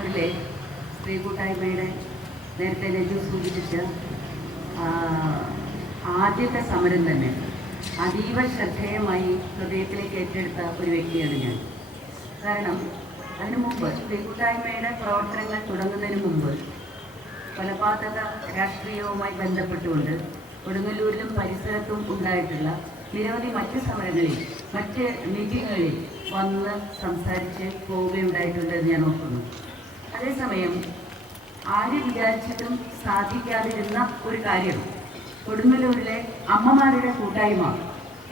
കൊടുങ്ങല്ലൂരിലെ സ്ത്രീ കൂട്ടായ്മയുടെ നേരത്തെ രജു സൂചിപ്പിച്ച ആദ്യത്തെ സമരം തന്നെ അതീവ ശ്രദ്ധേയമായി ഹൃദയത്തിലേക്ക് ഏറ്റെടുത്ത ഒരു വ്യക്തിയാണ് ഞാൻ. കാരണം അതിനു മുമ്പ് സ്ത്രീ കൂട്ടായ്മയുടെ പ്രവർത്തനങ്ങൾ തുടങ്ങുന്നതിന് മുമ്പ് കൊലപാതക രാഷ്ട്രീയവുമായി ബന്ധപ്പെട്ടുകൊണ്ട് കൊടുങ്ങല്ലൂരിലും പരിസരത്തും ഉണ്ടായിട്ടുള്ള നിരവധി മറ്റ് സമരങ്ങളിൽ മറ്റ് മീറ്റിങ്ങുകളിൽ വന്ന് സംസാരിച്ച് പോവുകയുണ്ടായിട്ടുണ്ട് എന്ന് ഞാൻ ഓർക്കുന്നു. അതേസമയം ആര് വിചാരിച്ചിട്ടും സാധിക്കാതിരുന്ന ഒരു കാര്യം കൊടുങ്ങല്ലൂരിലെ അമ്മമാരുടെ കൂട്ടായ്മ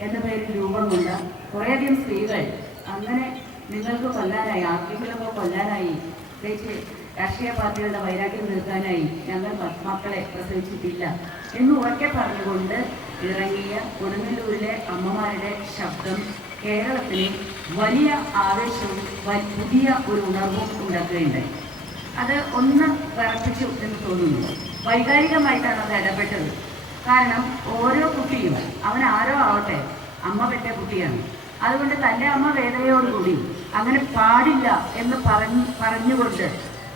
എന്ന പേരിൽ രൂപം കൊണ്ട കുറേയധികം സ്ത്രീകൾ അങ്ങനെ നിങ്ങൾക്ക് കൊല്ലാനായി, ആർക്കെങ്കിലുമൊക്കെ കൊല്ലാനായി, പ്രത്യേകിച്ച് രാഷ്ട്രീയ പാർട്ടികളുടെ വൈരാഗ്യം തീർക്കാനായി ഞങ്ങൾ മക്കളെ പ്രസവിച്ചിട്ടില്ല എന്ന് ഉറക്കെ പറഞ്ഞുകൊണ്ട് ഇറങ്ങിയ കൊടുങ്ങല്ലൂരിലെ അമ്മമാരുടെ ശബ്ദം കേരളത്തിന് വലിയ ആവേശവും പുതിയ ഒരു ഉണർവും ഉണ്ടാക്കുകയുണ്ടായി. അത് ഒന്ന് വിറപ്പിച്ചു എന്ന് തോന്നുന്നു. വൈകാരികമായിട്ടാണ് അത് ഇടപെട്ടത്. കാരണം ഓരോ കുട്ടിയും അവൻ ആരോ ആവട്ടെ അമ്മ പെട്ട കുട്ടിയാണ്. അതുകൊണ്ട് തൻ്റെ അമ്മ വേദനയോടുകൂടി അങ്ങനെ പാടില്ല എന്ന് പറഞ്ഞുകൊണ്ട്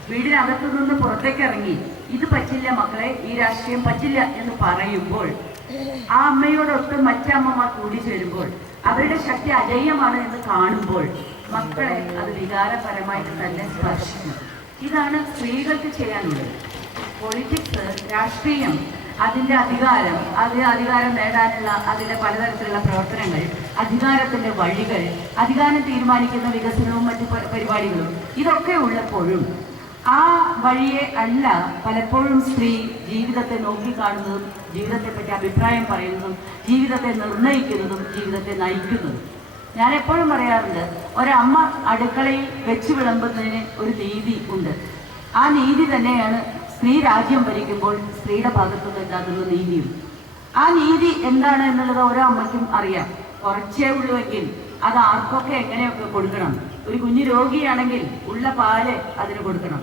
വീടിനകത്തു നിന്ന് പുറത്തേക്ക് ഇറങ്ങി ഇത് പറ്റില്ല മക്കളെ, ഈ രാഷ്ട്രീയം പറ്റില്ല എന്ന് പറയുമ്പോൾ ആ അമ്മയോടൊത്ത് മറ്റമ്മമാർ കൂടി ചേരുമ്പോൾ അവരുടെ ശക്തി അജയ്യമാണ് എന്ന് കാണുമ്പോൾ മക്കളെ അത് വികാരപരമായിട്ട് തന്നെ സ്പർശിക്കുന്നു. ഇതാണ് സ്ത്രീകൾക്ക് ചെയ്യാനുള്ളത്. പൊളിറ്റിക്സ്, രാഷ്ട്രീയം, അതിൻ്റെ അധികാരം നേടാനുള്ള അതിൻ്റെ പലതരത്തിലുള്ള പ്രവർത്തനങ്ങൾ, അധികാരത്തിൻ്റെ വഴികൾ, അധികാരം തീരുമാനിക്കുന്ന വികസനവും മറ്റു പരിപാടികളും ഇതൊക്കെ ഉള്ളപ്പോഴും ആ വഴിയെ അല്ല പലപ്പോഴും സ്ത്രീ ജീവിതത്തെ നോക്കിക്കാണുന്നതും ജീവിതത്തെപ്പറ്റി അഭിപ്രായം പറയുന്നതും ജീവിതത്തെ നിർണ്ണയിക്കുന്നതും ജീവിതത്തെ നയിക്കുന്നതും. ഞാൻ എപ്പോഴും പറയാറുണ്ട്, ഒരമ്മ അടുക്കളയിൽ വെച്ച് വിളമ്പുന്നതിന് ഒരു നീതി ഉണ്ട്. ആ നീതി തന്നെയാണ് സ്ത്രീ രാജ്യം ഭരിക്കുമ്പോൾ സ്ത്രീയുടെ ഭാഗത്തുനിന്ന് ഉണ്ടാകുന്ന നീതിയും. ആ നീതി എന്താണ് എന്നുള്ളത് ഓരോ അമ്മയ്ക്കും അറിയാം. കുറച്ചേ ഉള്ളുവെങ്കിൽ അത് ആർക്കൊക്കെ എങ്ങനെയൊക്കെ കൊടുക്കണം. ഒരു കുഞ്ഞു രോഗിയാണെങ്കിൽ ഉള്ള പാല് അതിന് കൊടുക്കണം.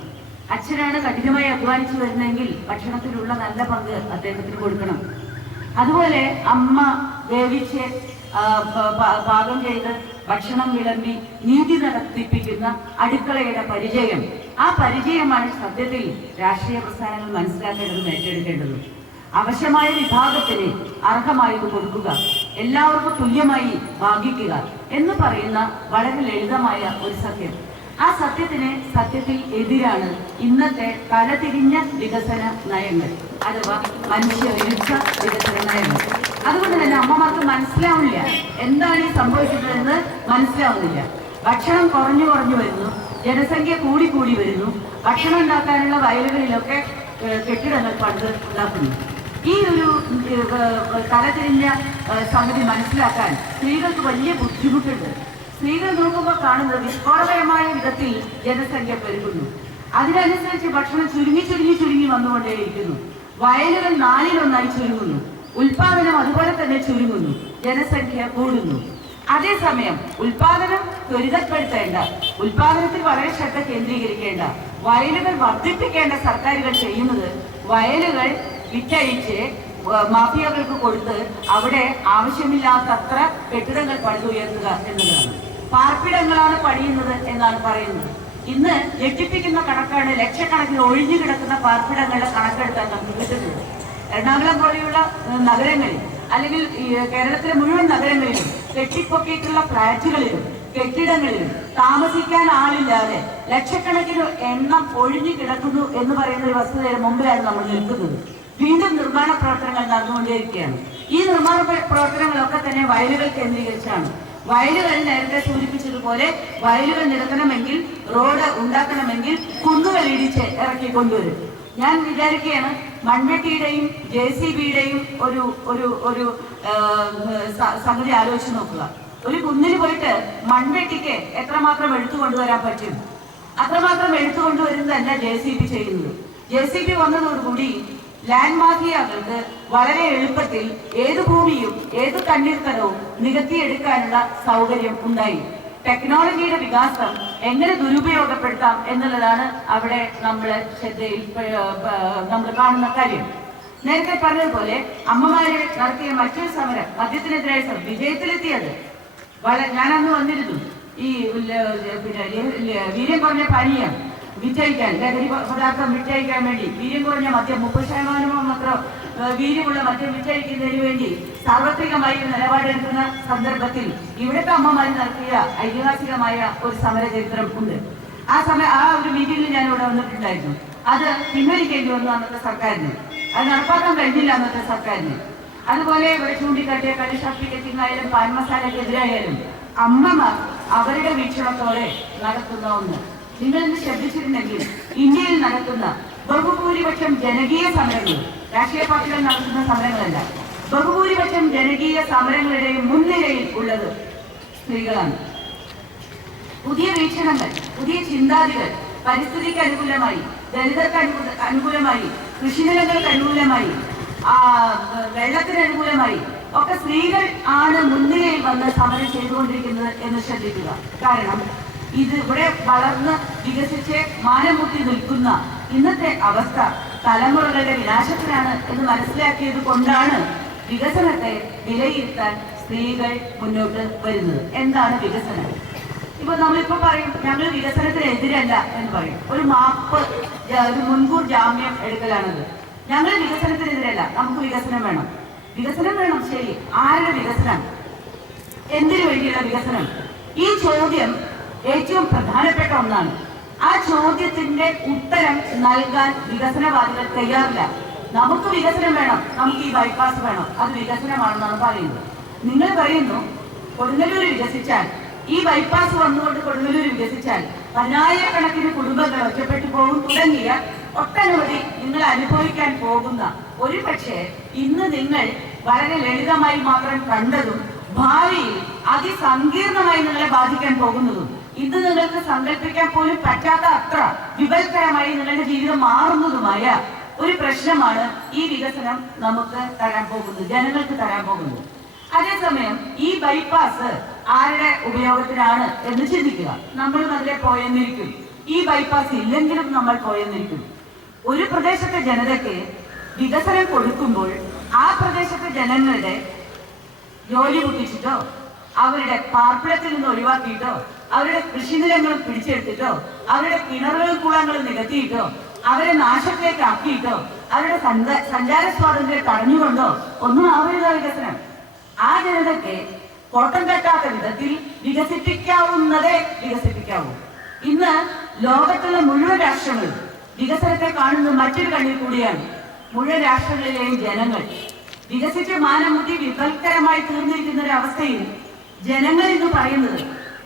അച്ഛനാണ് കഠിനമായി അധ്വാനിച്ചു വരുന്നതെങ്കിൽ ഭക്ഷണത്തിലുള്ള നല്ല പങ്ക് അദ്ദേഹത്തിന് കൊടുക്കണം. അതുപോലെ അമ്മ വേവിച്ച് പാകം ചെയ്ത് ഭക്ഷണം വിളമ്പി നീതി നടത്തിപ്പിക്കുന്ന അടുക്കളയുടെ പരിചയം, ആ പരിചയമാണ് സത്യത്തിൽ രാഷ്ട്രീയ പ്രസ്ഥാനങ്ങൾ മനസ്സിലാക്കേണ്ടതും ഏറ്റെടുക്കേണ്ടതും. അവശമായ വിഭാഗത്തിന് അർഹമായത് കൊടുക്കുക, എല്ലാവർക്കും തുല്യമായി ഭാഗിക്കുക എന്ന് പറയുന്ന വളരെ ലളിതമായ ഒരു സത്യം. ആ സത്യത്തിൽ എതിരാണ് ഇന്നത്തെ തലതിരിഞ്ഞ വികസന നയങ്ങൾ, അഥവാ മനുഷ്യവിരുദ്ധ വികസന നയങ്ങൾ. അതുകൊണ്ട് തന്നെ അമ്മമാർക്ക് മനസ്സിലാവില്ല എന്താണ് ഈ സംഭവിക്കുന്നതെന്ന് മനസ്സിലാവുന്നില്ല. ഭക്ഷണം കുറഞ്ഞു വരുന്നു, ജനസംഖ്യ കൂടി വരുന്നു, ഭക്ഷണം ഉണ്ടാക്കാനുള്ള വയലുകളിലൊക്കെ കെട്ടിടങ്ങൾ പണ്ട് ഉണ്ടാക്കുന്നു. ഈ ഒരു തലതിരിഞ്ഞ സംഗതി മനസ്സിലാക്കാൻ സ്ത്രീകൾക്ക് വലിയ ബുദ്ധിമുട്ടുണ്ട്. സ്ത്രീകൾ നോക്കുമ്പോൾ കാണുന്നത് വിസ്ഫോടകരമായ വിധത്തിൽ ജനസംഖ്യ പെരുകുന്നു. അതിനനുസരിച്ച് ഭക്ഷണം ചുരുങ്ങി വന്നുകൊണ്ടേയിരിക്കുന്നു. വയലുകൾ 4-1 ചുരുങ്ങുന്നു. ഉൽപാദനം അതുപോലെ തന്നെ ചുരുങ്ങുന്നു. ജനസംഖ്യ കൂടുന്നു. അതേസമയം ഉൽപാദനം ത്വരിതപ്പെടുത്തേണ്ട, ഉൽപാദനത്തിൽ വളരെ ശ്രദ്ധ കേന്ദ്രീകരിക്കേണ്ട, വയലുകൾ വർദ്ധിപ്പിക്കേണ്ട സർക്കാരുകൾ ചെയ്യുന്നത് വയലുകൾ വിറ്റഴിച്ച് മാഫിയകൾക്ക് കൊടുത്ത് അവിടെ ആവശ്യമില്ലാത്തത്ര കെട്ടിടങ്ങൾ പണിതുയർത്തുക എന്നതാണ്. പാർപ്പിടങ്ങളാണ് പണിയുന്നത് എന്നാണ് പറയുന്നത്. ഇന്ന് ഞെട്ടിപ്പിക്കുന്ന കണക്കാണ്. ലക്ഷക്കണക്കിന് ഒഴിഞ്ഞു കിടക്കുന്ന പാർപ്പിടങ്ങളുടെ കണക്കെടുത്താൽ നമുക്ക് കിട്ടുന്നത്. എറണാകുളം പോലെയുള്ള നഗരങ്ങളിൽ അല്ലെങ്കിൽ കേരളത്തിലെ മുഴുവൻ നഗരങ്ങളിലും കെട്ടിപ്പൊക്കിയിട്ടുള്ള ഫ്ലാറ്റുകളിലും കെട്ടിടങ്ങളിലും താമസിക്കാൻ ആളില്ലാതെ ലക്ഷക്കണക്കിന് എണ്ണം ഒഴിഞ്ഞു കിടക്കുന്നു എന്ന് പറയുന്ന ഒരു വസ്തുതയുടെ മുമ്പിലാണ് നമ്മൾ നിൽക്കുന്നത്. വീണ്ടും നിർമ്മാണ പ്രവർത്തനങ്ങൾ നടന്നുകൊണ്ടേയിരിക്കുകയാണ്. ഈ നിർമ്മാണ പ്രവർത്തനങ്ങളൊക്കെ തന്നെ വയലുകൾ കേന്ദ്രീകരിച്ചാണ്. വയലുകൾ നേരത്തെ സൂചിപ്പിച്ചതുപോലെ വയലുകൾ നിരത്തണമെങ്കിൽ, റോഡ് ഉണ്ടാക്കണമെങ്കിൽ കുന്നുകൾ ഇടിച്ച് ഇറക്കിക്കൊണ്ടുവരും. ഞാൻ വിചാരിക്കുകയാണ്, മൺവെട്ടിയുടെയും JCBയുടെയും ഒരു സംഗതി ആലോചിച്ച് നോക്കുക. ഒരു കുന്നിന് പോയിട്ട് മൺവെട്ടിക്ക് എത്രമാത്രം എടുത്തുകൊണ്ടുവരാൻ പറ്റും? അത്രമാത്രം എടുത്തുകൊണ്ടുവരുന്നതല്ല JCB ചെയ്യുന്നത്. JCB വന്നതോടുകൂടി ലാൻഡ് മാഫിയകൾക്ക് വളരെ എളുപ്പത്തിൽ ഏത് ഭൂമിയും ഏത് തണ്ണീർത്തടവും നികത്തിയെടുക്കാനുള്ള സൗകര്യം ഉണ്ടായി. ടെക്നോളജിയുടെ വികാസം എങ്ങനെ ദുരുപയോഗപ്പെടുത്താം എന്നുള്ളതാണ് അവിടെ നമ്മൾ കാണുന്ന കാര്യം. നേരത്തെ പറഞ്ഞതുപോലെ അമ്മമാരെ നടത്തിയ മറ്റൊരു സമരം, മദ്യത്തിനെതിരായ സമരം വിജയത്തിലെത്തിയത് ഞാനന്ന് വന്നിരുന്നു. ഈ വീര്യം പറഞ്ഞ പാനീയം വിറ്റഴിക്കാൻ, ലഹരി പദാർത്ഥം വിറ്റഴിക്കാൻ വേണ്ടി, വീര്യം കുറഞ്ഞ മദ്യം 30% മാത്രം വീര്യമുള്ള മദ്യം വിറ്റഴിക്കുന്നതിന് വേണ്ടി സാർവത്രികമായി നിലപാടെടുക്കുന്ന സന്ദർഭത്തിൽ ഇവിടുത്തെ അമ്മമാർ നടത്തിയ ഐതിഹാസികമായ ഒരു സമര ചരിത്രം ഉണ്ട്. ആ ഒരു മീറ്റിംഗിൽ ഞാൻ ഇവിടെ വന്നിട്ടുണ്ടായിരുന്നു. അത് പിൻവലിക്കേണ്ടി വന്നു അന്നത്തെ സർക്കാരിന്. അത് നടപ്പാക്കാൻ കഴിഞ്ഞില്ല അന്നത്തെ സർക്കാരിന്. അതുപോലെ ഇവിടെ ചൂണ്ടിക്കാട്ടിയ കള്ളുഷാപ്പ് പിക്കറ്റിംഗ് ആയാലും പാൻ മസാലക്കെതിരായാലും അമ്മമാർ അവരുടെ വീക്ഷണത്തോടെ നടത്തുന്ന ഒന്ന്. നിങ്ങളിന്ന് ശ്രദ്ധിച്ചിട്ടുണ്ടെങ്കിൽ ഇന്ത്യയിൽ നടക്കുന്ന ബഹുഭൂരിപക്ഷം ജനകീയ സമരങ്ങൾ, രാഷ്ട്രീയ പാർട്ടികൾ നടത്തുന്ന സമരങ്ങളല്ല, ബഹുഭൂരിപക്ഷം ജനകീയ സമരങ്ങളുടെയും മുൻനിരയിൽ ഉള്ളത് സ്ത്രീകളാണ്. പുതിയ വീക്ഷണങ്ങൾ, പുതിയ ചിന്താതികൾ, പരിസ്ഥിതിക്ക് അനുകൂലമായി, ദളിതർക്ക് അനുകൂലമായി, കൃഷിനിലങ്ങൾക്ക് അനുകൂലമായി, വെള്ളത്തിന് അനുകൂലമായി ഒക്കെ സ്ത്രീകൾ ആണ് മുൻനിരയിൽ വന്ന് സമരം ചെയ്തുകൊണ്ടിരിക്കുന്നത് എന്ന് ശ്രദ്ധിക്കുക. കാരണം ഇത് ഇവിടെ വളർന്ന് വികസിച്ച് മാനം മുട്ടി നിൽക്കുന്ന ഇന്നത്തെ അവസ്ഥ തലമുറകളുടെ വിനാശത്തിനാണ് എന്ന് മനസ്സിലാക്കിയത് കൊണ്ടാണ് വികസനത്തെ വിലയിരുത്താൻ സ്ത്രീകൾ മുന്നോട്ട് വരുന്നത്. എന്താണ് വികസനം? ഇപ്പൊ നമ്മളിപ്പോ പറയും ഞങ്ങൾ വികസനത്തിനെതിരല്ല എന്ന് പറയും. ഒരു മുൻകൂർ ജാമ്യം എടുക്കലാണത്. ഞങ്ങൾ വികസനത്തിനെതിരല്ല, നമുക്ക് വികസനം വേണം. വികസനം വേണം, ശരി. ആരുടെ വികസനം? എന്തിനു വേണ്ടിയുള്ള വികസനം? ഈ ചോദ്യം ഏറ്റവും പ്രധാനപ്പെട്ട ഒന്നാണ്. ആ ചോദ്യത്തിന്റെ ഉത്തരം നൽകാൻ വികസനവാദികൾ തയ്യാറില്ല. നമുക്ക് വികസനം വേണം, നമുക്ക് ഈ ബൈപ്പാസ് വേണം, അത് വികസനമാണെന്നാണ് പറയുന്നത്. നിങ്ങൾ പറയുന്നു കൊടുങ്ങല്ലൂർ വികസിച്ചാൽ, ഈ ബൈപ്പാസ് വന്നുകൊണ്ട് കൊടുങ്ങല്ലൂർ വികസിച്ചാൽ 10,000-കണക്കിന് കുടുംബങ്ങൾ ഒറ്റപ്പെട്ടു പോകും തുടങ്ങിയ ഒട്ടനവധി നിങ്ങൾ അനുഭവിക്കാൻ പോകുന്ന, ഒരു പക്ഷേ ഇന്ന് നിങ്ങൾ വളരെ ലളിതമായി മാത്രം കണ്ടതും ഭാവിയിൽ അതിസങ്കീർണമായി നിങ്ങളെ ബാധിക്കാൻ പോകുന്നതും, ഇന്ന് നിങ്ങൾക്ക് സങ്കല്പിക്കാൻ പോലും പറ്റാത്ത അത്ര വിപൽക്കരമായി നിങ്ങളുടെ ജീവിതം മാറുന്നതുമായ ഒരു പ്രശ്നമാണ് ഈ വികസനം നമുക്ക് തരാൻ പോകുന്നത്, ജനങ്ങൾക്ക് തരാൻ പോകുന്നത്. അതേസമയം ഈ ബൈപ്പാസ് ആരുടെ ഉപയോഗത്തിനാണ് എന്ന് ചിന്തിക്കുക. നമ്മളും അതിലെ പോയെന്നിരിക്കും. ഈ ബൈപ്പാസ് ഇല്ലെങ്കിലും നമ്മൾ പോയെന്നിരിക്കും. ഒരു പ്രദേശത്തെ ജനതയ്ക്ക് വികസനം കൊടുക്കുമ്പോൾ ആ പ്രദേശത്തെ ജനങ്ങളുടെ ജോലി മുട്ടിച്ചിട്ടോ, അവരുടെ പാർപ്പിടത്തിൽ നിന്ന് ഒഴിവാക്കിയിട്ടോ, അവരുടെ കൃഷിനിലങ്ങൾ പിടിച്ചെടുത്തിട്ടോ, അവരുടെ കിണറുകളും കുളങ്ങളും നികത്തിയിട്ടോ, അവരെ നാശത്തിലേക്ക് ആക്കിയിട്ടോ, അവരുടെ സഞ്ചാര സ്വാതന്ത്ര്യം തടഞ്ഞുകൊണ്ടോ ഒന്നും ആവരുത് വികസനം. ആ ജനതയ്ക്ക് കോട്ടം തട്ടാത്ത വിധത്തിൽ വികസിപ്പിക്കാവുന്നതേ വികസിപ്പിക്കാവൂ. ഇന്ന് ലോകത്തുള്ള മുഴുവൻ രാഷ്ട്രങ്ങളും വികസനത്തെ കാണുന്ന മറ്റൊരു കണ്ണിൽ കൂടിയാണ്. മുഴുവൻ രാഷ്ട്രങ്ങളിലെയും ജനങ്ങൾ വികസിച്ച് മാനം മുട്ടി വിപൽക്കരമായി തീർന്നിരിക്കുന്ന ഒരു അവസ്ഥയിൽ ജനങ്ങൾ ഇന്ന് പറയുന്നത്,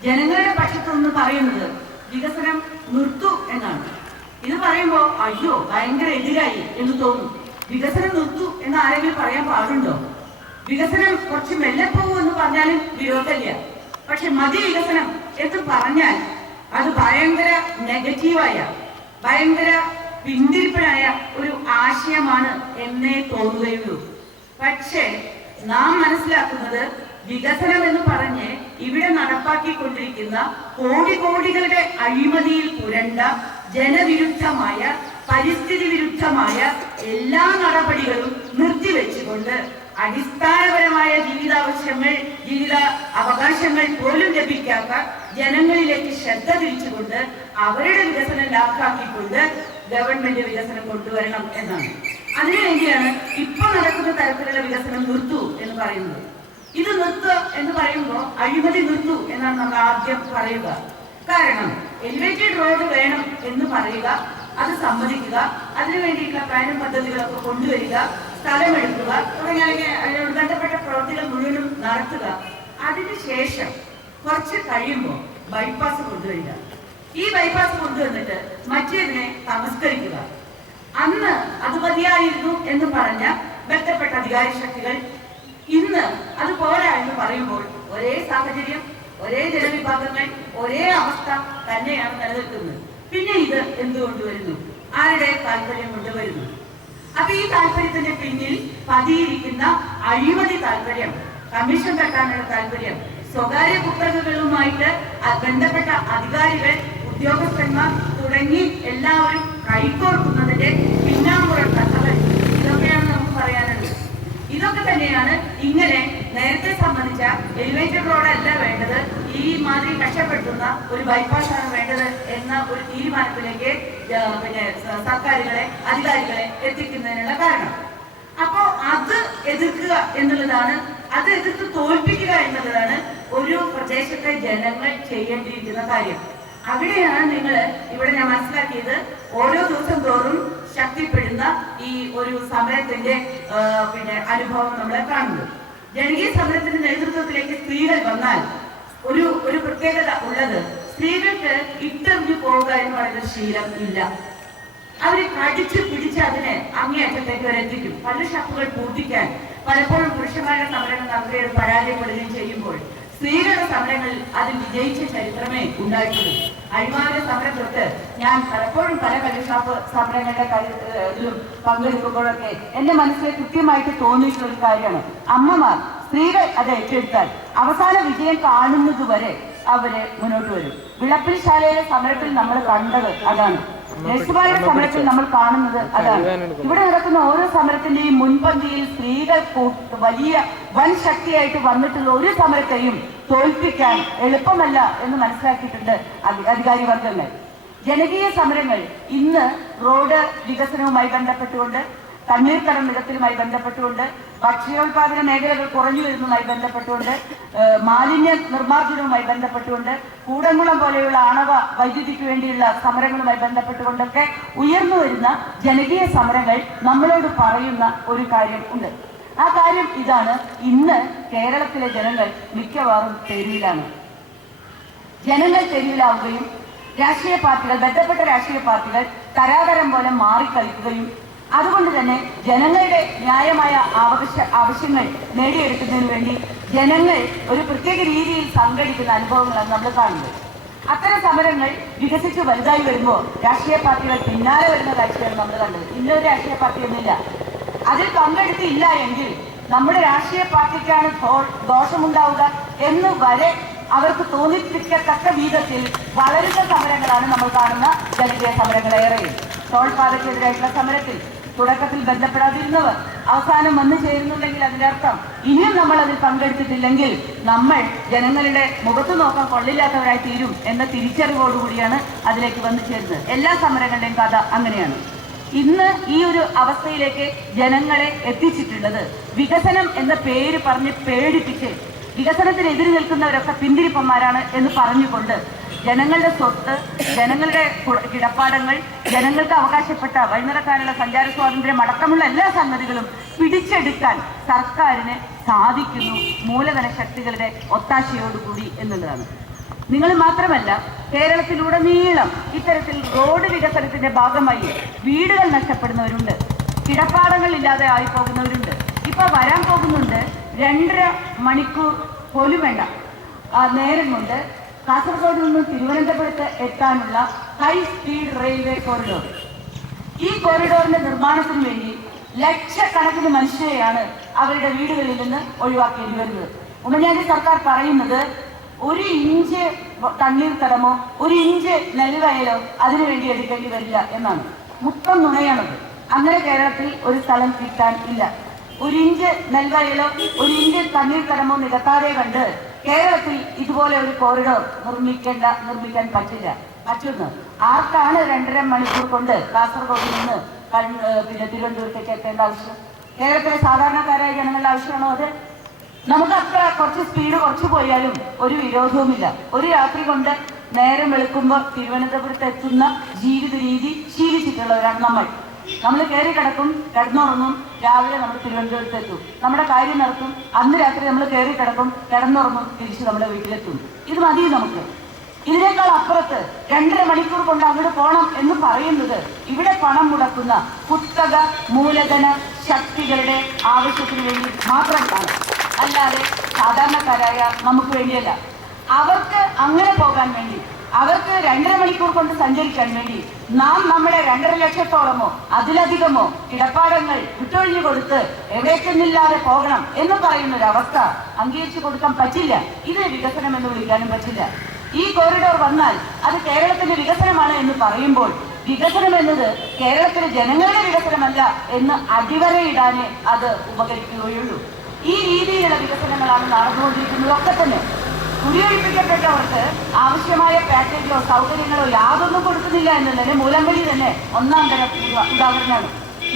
ജനങ്ങളുടെ പക്ഷത്തു നിന്ന് പറയുന്നത് വികസനം നിർത്തൂ എന്നാണ്. ഇത് പറയുമ്പോൾ അയ്യോ ഭയങ്കര എതിരായി എന്ന് തോന്നും. വികസനം നിർത്തൂ എന്ന് ആരെങ്കിലും പറയാൻ പാടുണ്ടോ? വികസനം കുറച്ച് മെല്ലെ പോകൂ എന്ന് പറഞ്ഞാലും വിരോധമില്ല. പക്ഷെ മതി വികസനം എന്ന് പറഞ്ഞാൽ അത് ഭയങ്കര നെഗറ്റീവായ, ഭയങ്കര പിന്തിരിപ്പനായ ഒരു ആശയമാണ് എന്നേ തോന്നുകയുള്ളൂ. പക്ഷേ നാം മനസ്സിലാക്കുന്നത് വികസനം എന്ന് പറഞ്ഞ് ഇവിടെ നടപ്പാക്കിക്കൊണ്ടിരിക്കുന്ന കോടികളുടെ അഴിമതിയിൽ പുരണ്ട ജനവിരുദ്ധമായ, പരിസ്ഥിതി വിരുദ്ധമായ എല്ലാ നടപടികളും നിർത്തിവെച്ചുകൊണ്ട് അടിസ്ഥാനപരമായ ജീവിത അവകാശങ്ങൾ പോലും ലഭിക്കാത്ത ജനങ്ങളിലേക്ക് ശ്രദ്ധ തിരിച്ചുകൊണ്ട് അവരുടെ വികസനം ലാഭമാക്കിക്കൊണ്ട് ഗവൺമെന്റ് വികസനം കൊണ്ടുവരണം എന്നാണ്. അതിനുവേണ്ടിയാണ് ഇപ്പൊ നടക്കുന്ന തരത്തിലുള്ള വികസനം നിർത്തൂ എന്ന് പറയുന്നത്. ഇത് നിർത്തുക എന്ന് പറയുമ്പോൾ അഴിമതി നിർത്തൂ എന്നാണ് നമ്മൾ ആദ്യം പറയുക. കാരണം എലിവേറ്റഡ് റോഡ് വേണം എന്ന് പറയുക, അത് സമ്മതിക്കുക, അതിനു വേണ്ടിയിട്ടുള്ള പ്ലാനും പദ്ധതികളൊക്കെ കൊണ്ടുവരിക, സ്ഥലമെടുക്കുക തുടങ്ങിയ അതിനോട് ബന്ധപ്പെട്ട പ്രവൃത്തികൾ മുഴുവനും നടത്തുക. അതിനുശേഷം കുറച്ച് കഴിയുമ്പോൾ ബൈപ്പാസ് കൊണ്ടുവരിക. ഈ ബൈപ്പാസ് കൊണ്ടുവന്നിട്ട് മറ്റേതിനെ തമസ്കരിക്കുക. അന്ന് അത് മതിയായിരുന്നു എന്ന് പറഞ്ഞ ബന്ധപ്പെട്ട അധികാര ശക്തികൾ ഇന്ന് അത് പോരാ എന്ന് പറയുമ്പോൾ ഒരേ സാഹചര്യം, ഒരേ ജനവിഭാഗങ്ങൾ, ഒരേ അവസ്ഥ തന്നെയാണ് നിലനിൽക്കുന്നത്. പിന്നെ ഇത് എന്തുകൊണ്ടുവരുന്നു? ആരുടെ താല്പര്യം കൊണ്ടുവരുന്നു? അപ്പൊ ഈ താല്പര്യത്തിന്റെ പിന്നിൽ പതിയിരിക്കുന്ന അഴിമതി താല്പര്യം, കമ്മീഷൻ തട്ടാനുള്ള താല്പര്യം, സ്വകാര്യ കുത്തകകളുമായിട്ട് ബന്ധപ്പെട്ട അധികാരികൾ, ഉദ്യോഗസ്ഥന്മാർ തുടങ്ങി എല്ലാവരും കൈകോർക്കുന്നതിന്റെ പിന്നാമ്പുറം കഥകൾ ഇതൊക്കെയാണ് നമുക്ക് പറയാനുള്ളത്. ഇതൊക്കെ തന്നെയാണ് ഇങ്ങനെ നേരത്തെ സംബന്ധിച്ച എലിവേറ്റഡ് റോഡ് അല്ല വേണ്ടത്, ഈ മാതിരി കഷ്ടപ്പെടുത്തുന്ന ഒരു ബൈപ്പാസാണ് വേണ്ടത് എന്ന ഒരു തീരുമാനത്തിലേക്ക് സർക്കാരുകളെ അധികാരികളെ എത്തിക്കുന്നതിനുള്ള കാരണം. അപ്പോ അത് എതിർക്കുക എന്നുള്ളതാണ്, അത് എതിർത്ത് തോൽപ്പിക്കുക എന്നുള്ളതാണ് ഒരു പ്രദേശത്തെ ജനങ്ങൾ ചെയ്യേണ്ടിയിരിക്കുന്ന കാര്യം. അവിടെയാണ് നിങ്ങൾ ഇവിടെ ഞാൻ മനസ്സിലാക്കിയത് ഓരോ ദിവസം തോറും ശക്തിപ്പെടുന്ന ഈ ഒരു സമരത്തിന്റെ അനുഭവം നമ്മളെ കാണുന്നത്. ജനകീയ സമരത്തിന്റെ നേതൃത്വത്തിലേക്ക് സ്ത്രീകൾ വന്നാൽ ഒരു പ്രത്യേകത ഉള്ളത്, സ്ത്രീകൾക്ക് ഇട്ടെറിഞ്ഞു പോവുക എന്ന് പറയുന്ന ശീലം ഇല്ല. അവര് കടിച്ചു പിടിച്ച് അതിനെ അങ്ങേയറ്റത്തേക്ക് വരെ എത്തിക്കും. പല ഷാപ്പുകൾ പൂട്ടിക്കാൻ പലപ്പോഴും പുരുഷന്മാരുടെ സമരങ്ങൾ നടത്തുകയും പരാജയപ്പെടുകയും ചെയ്യുമ്പോൾ സ്ത്രീകളുടെ സമരങ്ങളിൽ അതിൽ വിജയിച്ച ചരിത്രമേ ഉണ്ടായിട്ടുള്ളൂ. അഴിമാരുടെ സമരം തൊട്ട് ഞാൻ പലപ്പോഴും പല കള്ളുഷാപ്പ് സമരങ്ങളുടെ കാര്യത്തിലും പങ്കെടുക്കുമ്പോഴൊക്കെ എന്റെ മനസ്സിൽ കൃത്യമായിട്ട് തോന്നിയിട്ടുള്ള ഒരു കാര്യമാണ്, അമ്മമാർ സ്ത്രീകൾ അത് ഏറ്റെടുത്താൽ അവസാന വിജയം കാണുന്നതുവരെ അവര് മുന്നോട്ട് വരും. വിളപ്പിൽ ശാലയിലെ സമരത്തിൽ നമ്മൾ കണ്ടത് അതാണ്, നഴ്സുമാരുടെ സമരത്തിൽ നമ്മൾ കാണുന്നത് അതാണ്. ഇവിടെ നടക്കുന്ന ഓരോ സമരത്തിന്റെയും മുൻപന്തിയിൽ സ്ത്രീകൾ വലിയ വൻ ശക്തിയായിട്ട് വന്നിട്ടുള്ള ഒരു സമരത്തെയും തോൽപ്പിക്കാൻ എളുപ്പമല്ല എന്ന് മനസ്സിലാക്കിയിട്ടുണ്ട് അധികാരി വർഗങ്ങൾ. ജനകീയ സമരങ്ങൾ ഇന്ന് റോഡ് വികസനവുമായി ബന്ധപ്പെട്ടുകൊണ്ട്, തണ്ണീർത്തടം നികത്തലുമായി ബന്ധപ്പെട്ടുകൊണ്ട്, ഭക്ഷ്യോൽപാദന മേഖലകൾ കുറഞ്ഞു വരുന്നതുമായി ബന്ധപ്പെട്ടുകൊണ്ട്, മാലിന്യ നിർമ്മാർജ്ജനവുമായി ബന്ധപ്പെട്ടുകൊണ്ട്, കൂടംകുളം പോലെയുള്ള ആണവ വൈദ്യുതിക്ക് വേണ്ടിയുള്ള സമരങ്ങളുമായി ബന്ധപ്പെട്ടുകൊണ്ടൊക്കെ ഉയർന്നു വരുന്ന ജനകീയ സമരങ്ങൾ നമ്മളോട് പറയുന്ന ഒരു കാര്യം ഉണ്ട്. ആ കാര്യം ഇതാണ്, ഇന്ന് കേരളത്തിലെ ജനങ്ങൾ മിക്കവാറും തെരുവിലാണ്. ജനങ്ങൾ തെരുവിലാവുകയും രാഷ്ട്രീയ പാർട്ടികൾ, ബന്ധപ്പെട്ട രാഷ്ട്രീയ പാർട്ടികൾ തരാതരം പോലെ മാറിക്കളിക്കുകയും അതുകൊണ്ട് തന്നെ ജനങ്ങളുടെ ന്യായമായ ആവശ്യങ്ങൾ നേടിയെടുക്കുന്നതിന് വേണ്ടി ജനങ്ങൾ ഒരു പ്രത്യേക രീതിയിൽ സംഘടിക്കുന്ന അനുഭവങ്ങളാണ് നമ്മൾ കാണുന്നത്. അത്തരം സമരങ്ങൾ വികസിച്ച് വലുതായി വരുമ്പോൾ രാഷ്ട്രീയ പാർട്ടികൾ പിന്നാലെ വരുന്ന കാഴ്ചയാണ് നമ്മൾ കണ്ടത്. ഇന്നൊരു രാഷ്ട്രീയ പാർട്ടി ഒന്നുമില്ല. അതിൽ പങ്കെടുത്തില്ല എങ്കിൽ നമ്മുടെ രാഷ്ട്രീയ പാർട്ടിക്കാണ് ദോഷമുണ്ടാവുക എന്ന് വരെ അവർക്ക് തോന്നിപ്പിക്കത്തക്ക വിധത്തിൽ വളരുന്ന സമരങ്ങളാണ് നമ്മൾ കാണുന്ന ജനകീയ സമരങ്ങളേറെയും. ടോൾ പാതയ്ക്കെതിരായിട്ടുള്ള സമരത്തിൽ തുടക്കത്തിൽ ബന്ധപ്പെടാതിരുന്നവർ അവസാനം വന്നു ചേരുന്നുണ്ടെങ്കിൽ അതിന്റെ അർത്ഥം ഇനിയും നമ്മൾ അതിൽ പങ്കെടുത്തിട്ടില്ലെങ്കിൽ നമ്മൾ ജനങ്ങളുടെ മുഖത്ത് നോക്കാൻ കൊള്ളില്ലാത്തവരായി തീരും എന്ന തിരിച്ചറിവോടുകൂടിയാണ് അതിലേക്ക് വന്നു ചേരുന്നത്. എല്ലാ സമരങ്ങളുടെയും കഥ അങ്ങനെയാണ്. ഇന്ന് ഈ ഒരു അവസ്ഥയിലേക്ക് ജനങ്ങളെ എത്തിച്ചിട്ടുള്ളത് വികസനം എന്ന പേര് പറഞ്ഞ് പേടിപ്പിച്ച് വികസനത്തിനെതിരെ നിൽക്കുന്നവരൊക്കെ പിന്തിരിപ്പന്മാരാണ് എന്ന് പറഞ്ഞുകൊണ്ട് ജനങ്ങളുടെ സ്വത്ത്, ജനങ്ങളുടെ കിടപ്പാടങ്ങൾ, ജനങ്ങൾക്ക് അവകാശപ്പെട്ട വഴിനിറക്കാനുള്ള സഞ്ചാര സ്വാതന്ത്ര്യം അടക്കമുള്ള എല്ലാ സംഗതികളും പിടിച്ചെടുക്കാൻ സർക്കാരിന് സാധിക്കുന്നു മൂലധന ശക്തികളുടെ ഒത്താശയോടുകൂടി എന്നുള്ളതാണ്. നിങ്ങൾ മാത്രമല്ല, കേരളത്തിലുടനീളം ഇത്തരത്തിൽ റോഡ് വികസനത്തിന്റെ ഭാഗമായി വീടുകൾ നഷ്ടപ്പെടുന്നവരുണ്ട്, കിടപ്പാടങ്ങൾ ഇല്ലാതെ ആയി പോകുന്നവരുണ്ട്. ഇപ്പൊ വരാൻ പോകുന്നുണ്ട് 2.5 മണിക്കൂർ പോലും വേണ്ട നേരം കൊണ്ട് കാസർഗോഡ് നിന്ന് തിരുവനന്തപുരത്ത് എത്താനുള്ള ഹൈ സ്പീഡ് റെയിൽവേ കോറിഡോർ. ഈ കോറിഡോറിന്റെ നിർമ്മാണത്തിന് വേണ്ടി ലക്ഷക്കണക്കിന് മനുഷ്യരെയാണ് അവരുടെ വീടുകളിൽ നിന്ന് ഒഴിവാക്കേണ്ടി വരുന്നത്. ഉമ്മൻചാണ്ടി സർക്കാർ പറയുന്നത് 1 ഇഞ്ച് തണ്ണീർത്തടമോ 1 ഇഞ്ച് നെൽവയലോ അതിനുവേണ്ടി എടുക്കേണ്ടി വരില്ല എന്നാണ്. മൊത്തം നുണയാണത്. അങ്ങനെ കേരളത്തിൽ ഒരു സ്ഥലം കിട്ടാൻ ഇല്ല. 1 ഇഞ്ച് നെൽവയലോ 1 ഇഞ്ച് തണ്ണീർത്തടമോ നികത്താതെ കണ്ട് കേരളത്തിൽ ഇതുപോലെ ഒരു കോറിഡോർ നിർമ്മിക്കാൻ പറ്റുന്നു. ആർക്കാണ് 2.5 മണിക്കൂർ കൊണ്ട് കാസർഗോഡിൽ നിന്ന് തിരുവനന്തപുരത്തേക്ക് എത്തേണ്ട ആവശ്യം? കേരളത്തിലെ സാധാരണക്കാരായ ജനങ്ങളുടെ ആവശ്യമാണോ അത്? നമുക്ക് അത്ര കുറച്ച് സ്പീഡ് കുറച്ച് പോയാലും ഒരു വിരോധവുമില്ല. ഒരു രാത്രി കൊണ്ട് നേരം വെളുക്കുമ്പോൾ തിരുവനന്തപുരത്ത് എത്തുന്ന ജീവിത രീതി ശീലിച്ചിട്ടുള്ളവരാണ് നമ്മൾ കയറി കിടക്കും, കിടന്നുറങ്ങും, രാവിലെ നമ്മൾ തിരുവനന്തപുരത്ത് എത്തും, നമ്മുടെ കാര്യം നടത്തും, അന്ന് രാത്രി നമ്മൾ കയറി കിടക്കും, കിടന്നുറങ്ങും, തിരിച്ച് നമ്മുടെ വീട്ടിലെത്തും. ഇത് മതി നമുക്ക്. ഇതിനേക്കാൾ അപ്പുറത്ത് 2.5 മണിക്കൂർ കൊണ്ട് അങ്ങോട്ട് പോകണം എന്ന് പറയുന്നത് ഇവിടെ പണം മുടക്കുന്ന കുത്തക മൂലധന ശക്തികളുടെ ആവശ്യത്തിന് വേണ്ടി മാത്രമാണ്, അല്ലാതെ സാധാരണക്കാരായ നമുക്ക് വേണ്ടിയല്ല. അവർക്ക് അങ്ങനെ പോകാൻ വേണ്ടി, അവർക്ക് 2.5 മണിക്കൂർ കൊണ്ട് സഞ്ചരിക്കാൻ വേണ്ടി നാം നമ്മുടെ 2.5 ലക്ഷത്തോളമോ അതിലധികമോ കിടപ്പാടങ്ങൾ വിട്ടൊഴിഞ്ഞു കൊടുത്ത് എവിടേക്കൊന്നില്ലാതെ പോകണം എന്ന് പറയുന്ന ഒരു അവസ്ഥ അംഗീകരിച്ചു കൊടുക്കാൻ പറ്റില്ല. ഇത് വികസനം എന്ന് വിളിക്കാനും പറ്റില്ല. ഈ കോറിഡോർ വന്നാൽ അത് കേരളത്തിന്റെ വികസനമാണ് എന്ന് പറയുമ്പോൾ വികസനം എന്നത് കേരളത്തിലെ ജനങ്ങളുടെ വികസനമല്ല എന്ന് അടിവരയിടാനേ അത് ഉപകരിക്കുകയുള്ളൂ. ഈ രീതിയിലുള്ള വികസനങ്ങളാണ് നടന്നുകൊണ്ടിരിക്കുന്നതൊക്കെ തന്നെ. കുടിയൊഴിപ്പിക്കപ്പെട്ടവർക്ക് ആവശ്യമായ പാക്കേജോ സൗകര്യങ്ങളോ യാതൊന്നും കൊടുക്കുന്നില്ല എന്നുള്ളതിന് മുലമ്പലി തന്നെ ഒന്നാം തരം ഉദാഹരണമാണ്.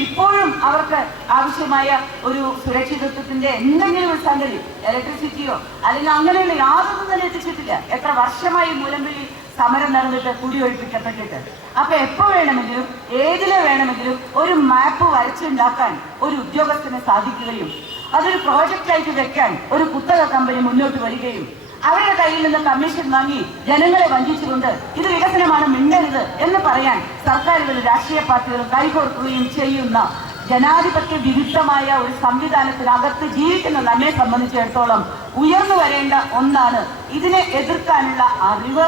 ഇപ്പോഴും അവർക്ക് ആവശ്യമായ ഒരു സുരക്ഷിതത്വത്തിന്റെ എന്തെങ്കിലും ഒരു സംഗതി, ഇലക്ട്രിസിറ്റിയോ അല്ലെങ്കിൽ അങ്ങനെയുള്ള യാതൊന്നും തന്നെ എത്തിച്ചിട്ടില്ല. എത്ര വർഷമായി മുലമ്പലി സമരം നടന്നിട്ട് കുടിയൊഴിപ്പിക്കപ്പെട്ടിട്ട്. അപ്പൊ എപ്പോ വേണമെങ്കിലും ഏതിലെ വേണമെങ്കിലും ഒരു മാപ്പ് വരച്ചുണ്ടാക്കാൻ ഒരു ഉദ്യോഗസ്ഥന് സാധിക്കുകയും അതൊരു പ്രോജക്റ്റായിട്ട് വെക്കാൻ ഒരു കുത്തക കമ്പനി മുന്നോട്ട് വരികയും അവരുടെ കയ്യിൽ നിന്ന് കമ്മീഷൻ വാങ്ങി ജനങ്ങളെ വഞ്ചിച്ചുകൊണ്ട് ഇത് വികസനമാണ്, മിണ്ടരുത് എന്ന് പറയാൻ സർക്കാരുകളും രാഷ്ട്രീയ പാർട്ടികളും കൈകോർക്കുകയും ചെയ്യുന്ന ജനാധിപത്യ വിരുദ്ധമായ ഒരു സംവിധാനത്തിനകത്ത് ജീവിക്കുന്ന നമ്മെ സംബന്ധിച്ചിടത്തോളം ഉയർന്നു വരേണ്ട ഒന്നാണ് ഇതിനെ എതിർക്കാനുള്ള അറിവ്,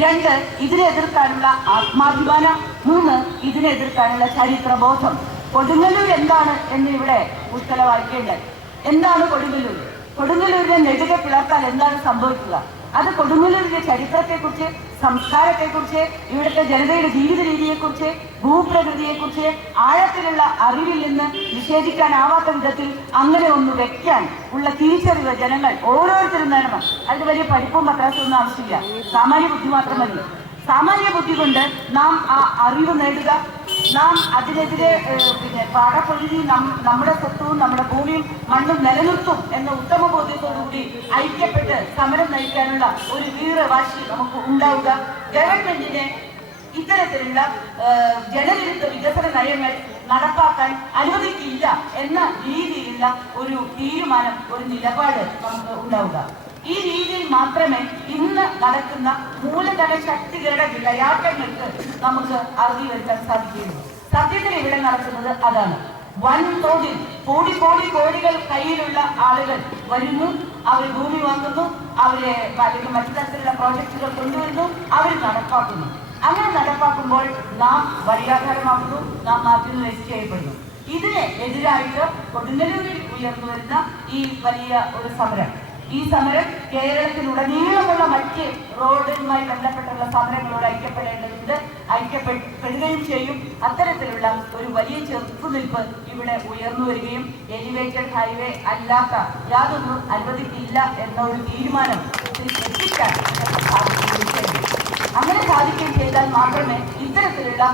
2 ഇതിനെ എതിർക്കാനുള്ള ആത്മാഭിമാനം, 3 ഇതിനെ എതിർക്കാനുള്ള ചരിത്രബോധം. കൊടുങ്ങല്ലൂർ എന്താണ് എന്ന് ഇവിടെ പുസ്തകം വായിക്കേണ്ടത്. എന്താണ് കൊടുങ്ങല്ലൂർ? കൊടുങ്ങല്ലൂരിനെ നെടുകെ പിളർത്താൻ എന്താണ് സംഭവിക്കുക? അത് കൊടുങ്ങല്ലൂരിന്റെ ചരിത്രത്തെക്കുറിച്ച്, സംസ്കാരത്തെക്കുറിച്ച്, ഇവിടുത്തെ ജനതയുടെ ജീവിത രീതിയെക്കുറിച്ച്, ഭൂപ്രകൃതിയെക്കുറിച്ച് ആഴത്തിലുള്ള അറിവിൽ നിന്ന് നിഷേധിക്കാനാവാത്ത വിധത്തിൽ അങ്ങനെ ഒന്ന് വെക്കാൻ ഉള്ള തിരിച്ചറിവ് ജനങ്ങൾ ഓരോരുത്തരും നേടണം. അതിന് വലിയ പഠിപ്പും പത്രാസും ഒന്നും ആവശ്യമില്ല, സാമാന്യ ബുദ്ധി മാത്രം മതി. സാമാന്യ ബുദ്ധി കൊണ്ട് നാം ആ അറിവ് നേടുക, നാം അതിനെതിരെ പാഠപ്പൊഴുതി നമ്മുടെ സ്വത്വവും നമ്മുടെ ഭൂമിയും മണ്ണും നിലനിർത്തും എന്ന ഉത്തമ ബോധ്യത്തോടുകൂടി ഐക്യപ്പെട്ട് സമരം നയിക്കാനുള്ള ഒരു വീരവാശി നമുക്ക് ഉണ്ടാവുക. ഗവൺമെന്റിനെ ഇത്തരത്തിലുള്ള ജനവിരുദ്ധ വികസന നയങ്ങൾ നടപ്പാക്കാൻ അനുവദിക്കില്ല എന്ന രീതിയിലുള്ള ഒരു തീരുമാനം, ഒരു നിലപാട് നമുക്ക് ഉണ്ടാവുക. ഈ രീതിയിൽ മാത്രമേ ഇന്ന് നടക്കുന്ന മൂലധന ശക്തികളുടെ വിളയാട്ടങ്ങൾക്ക് നമുക്ക് അറുതി വരുത്താൻ സാധിക്കുകയുള്ളൂ. സത്യത്തിൽ ഇവിടെ നടക്കുന്നത് അതാണ്. വൻതോതിൽ കോടികൾ കയ്യിലുള്ള ആളുകൾ വരുന്നു, അവർ ഭൂമി വാങ്ങുന്നു, അവരെ അല്ലെങ്കിൽ മറ്റു തരത്തിലുള്ള പ്രോജക്റ്റുകൾ കൊണ്ടുവരുന്നു, അവർ നടപ്പാക്കുന്നു. അങ്ങനെ നടപ്പാക്കുമ്പോൾ നാം വഴിയാധാരമാകുന്നു, നാം മാർജിനലൈസ് ചെയ്യപ്പെടുന്നു. ഇതിന് എതിരായിട്ട് കൊടുങ്ങല്ലൂരിൽ ഉയർന്നു വരുന്ന ഈ വലിയ ഒരു സമരം, ഈ സമരം കേരളത്തിലുടനീളമുള്ള മറ്റ് റോഡുമായി ബന്ധപ്പെട്ടുള്ള സമരങ്ങളോട് ഐക്യപ്പെടേണ്ടതുണ്ട്, ഐക്യപ്പെടുകയും ചെയ്യും. അത്തരത്തിലുള്ള ഒരു വലിയ ചെറുത്തുനിൽപ്പ് ഇവിടെ ഉയർന്നു വരികയും എലിവേറ്റഡ് ഹൈവേ അല്ലാത്ത യാതൊന്നും അനുവദിക്കില്ല എന്ന ഒരു തീരുമാനം എത്തിക്കാൻ സാധിക്കുകയും ചെയ്യും. അങ്ങനെ സാധിക്കുകയും ചെയ്താൽ മാത്രമേ ഇത്തരത്തിലുള്ള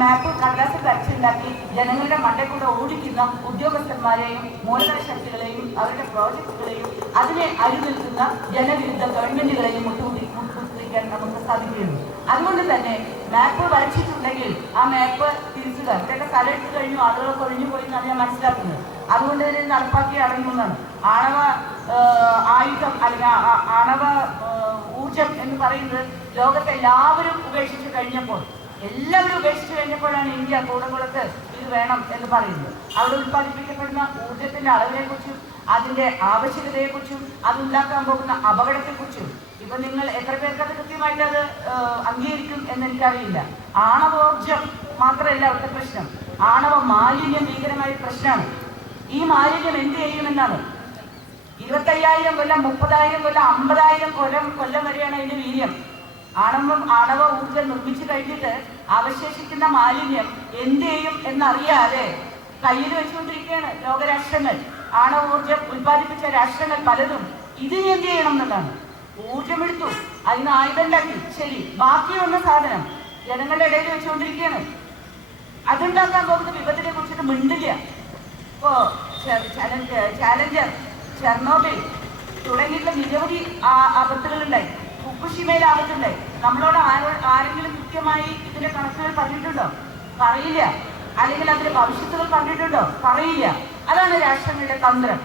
മാപ്പ് കടലാസിൽ വരച്ചുണ്ടാക്കി ജനങ്ങളുടെ മണ്ടക്കൂടെ ഓടിക്കുന്ന ഉദ്യോഗസ്ഥന്മാരെയും മൂലധന ശക്തികളെയും അവരുടെ പ്രോജക്റ്റുകളെയും അതിനെ അരുനിൽക്കുന്ന ജനവിരുദ്ധ ഗവൺമെന്റുകളെയും മുട്ടുകുത്തിക്കാൻ നമുക്ക് സാധിക്കുകയുള്ളൂ. അതുകൊണ്ട് തന്നെ മാപ്പ് വരച്ചിട്ടുണ്ടെങ്കിൽ ആ മാപ്പ് തിരിച്ചുക. ഇതൊക്കെ സ്ഥലം എടുത്തു കഴിഞ്ഞു, ആളുകൾ കൊഴിഞ്ഞു പോയി എന്നാണ് ഞാൻ മനസ്സിലാക്കുന്നത്. അതുകൊണ്ട് തന്നെ നടപ്പാക്കി അടങ്ങുന്നതാണ് ആണവ ആയുധം അല്ലെങ്കിൽ ആണവ ഊർജം എന്ന് പറയുന്നത് ലോകത്തെ എല്ലാവരും ഉപേക്ഷിച്ചു കഴിഞ്ഞപ്പോഴാണ് ഇന്ത്യ കൂടംകുളത്ത് ഇത് വേണം എന്ന് പറയുന്നത്. അവിടെ ഉത്പാദിപ്പിക്കപ്പെടുന്ന ഊർജത്തിന്റെ അളവിനെക്കുറിച്ചും അതിന്റെ ആവശ്യകതയെക്കുറിച്ചും അതുണ്ടാക്കാൻ പോകുന്ന അപകടത്തെക്കുറിച്ചും ഇപ്പൊ നിങ്ങൾ എത്ര പേർക്ക് അത് കൃത്യമായിട്ട് അത് അംഗീകരിക്കും എന്നെനിക്കറിയില്ല. ആണവോർജം മാത്രമല്ല അവിടുത്തെ പ്രശ്നം, ആണവ മാലിന്യം ഭീകരമായ പ്രശ്നമാണ്. ഈ മാലിന്യം എന്ത് ചെയ്യുമെന്നാണ് 25,000 കൊല്ലം, 30,000 കൊല്ലം, 50,000 കൊല്ലം വരെയാണ് അതിന്റെ വീര്യം. ആണവ ഊർജം നിർമ്മിച്ചു കഴിഞ്ഞിട്ട് അവശേഷിക്കുന്ന മാലിന്യം എന്ത് ചെയ്യും എന്നറിയാതെ കയ്യിൽ വെച്ചുകൊണ്ടിരിക്കുകയാണ് ലോകരാഷ്ട്രങ്ങൾ. ആണവ ഊർജം ഉത്പാദിപ്പിച്ച രാഷ്ട്രങ്ങൾ പലതും ഇതിന് എന്ത് ചെയ്യണം എന്നുള്ളതാണ്. ഊർജമെടുത്തു, അതിന് ആയുധം ഉണ്ടാക്കി, ശരി, ബാക്കി വന്ന സാധനം ജനങ്ങളുടെ ഇടയിൽ വെച്ചുകൊണ്ടിരിക്കുകയാണ്. അതുണ്ടാക്കാൻ പോകുന്ന വിപത്തിനെ കുറിച്ചിട്ട് മിണ്ടില്ല. ഇപ്പോ ചാലഞ്ചർ, ചെർണോബിൽ തുടങ്ങിയിട്ടുള്ള നിരവധി ആപത്തുകളുണ്ടായി. ഫുക്കുഷിമയിൽ ആപത്തുണ്ടായി. നമ്മളോട് ആരെങ്കിലും കൃത്യമായി ഇതിന്റെ കണക്കുകൾ പറഞ്ഞിട്ടുണ്ടോ? പറയില്ല. അല്ലെങ്കിൽ അതിന്റെ ഭവിഷ്യത്തുകൾ പറഞ്ഞിട്ടുണ്ടോ? പറയില്ല. അതാണ് രാഷ്ട്രങ്ങളുടെ തന്ത്രം.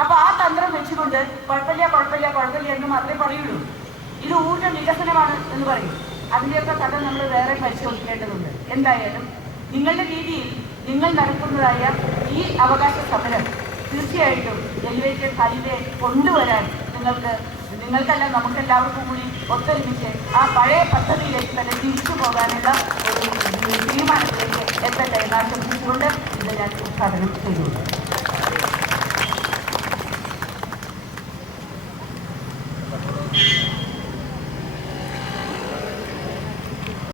അപ്പൊ ആ തന്ത്രം വെച്ചുകൊണ്ട് കുഴപ്പമില്ല എന്ന് മാത്രമേ പറയുള്ളൂ. ഇത് ഊർജ്ജ വികസനമാണ് എന്ന് പറയും. അതിന്റെയൊക്കെ കഥ നമ്മൾ വേറെ പരിശോധിക്കേണ്ടതുണ്ട്. എന്തായാലും നിങ്ങളുടെ രീതിയിൽ നിങ്ങൾ നടത്തുന്നതായ ഈ അവകാശ സമരം തീർച്ചയായിട്ടും എലിവേറ്റഡ് ഹൈവേ കൊണ്ടുവരാൻ നിങ്ങൾക്കല്ല നമുക്കെല്ലാവർക്കും കൂടി ഒത്തൊരുമിച്ച് ആ പഴയ പദ്ധതിയിലേക്ക് തന്നെ തിരിച്ചു പോകാനുള്ള ഒരു തീരുമാനത്തിലേക്ക് എത്തട്ടെ എന്ന് ആശംസിച്ചുകൊണ്ട് ഇത് ഞാൻ ഉദ്ഘാടനം ചെയ്തു.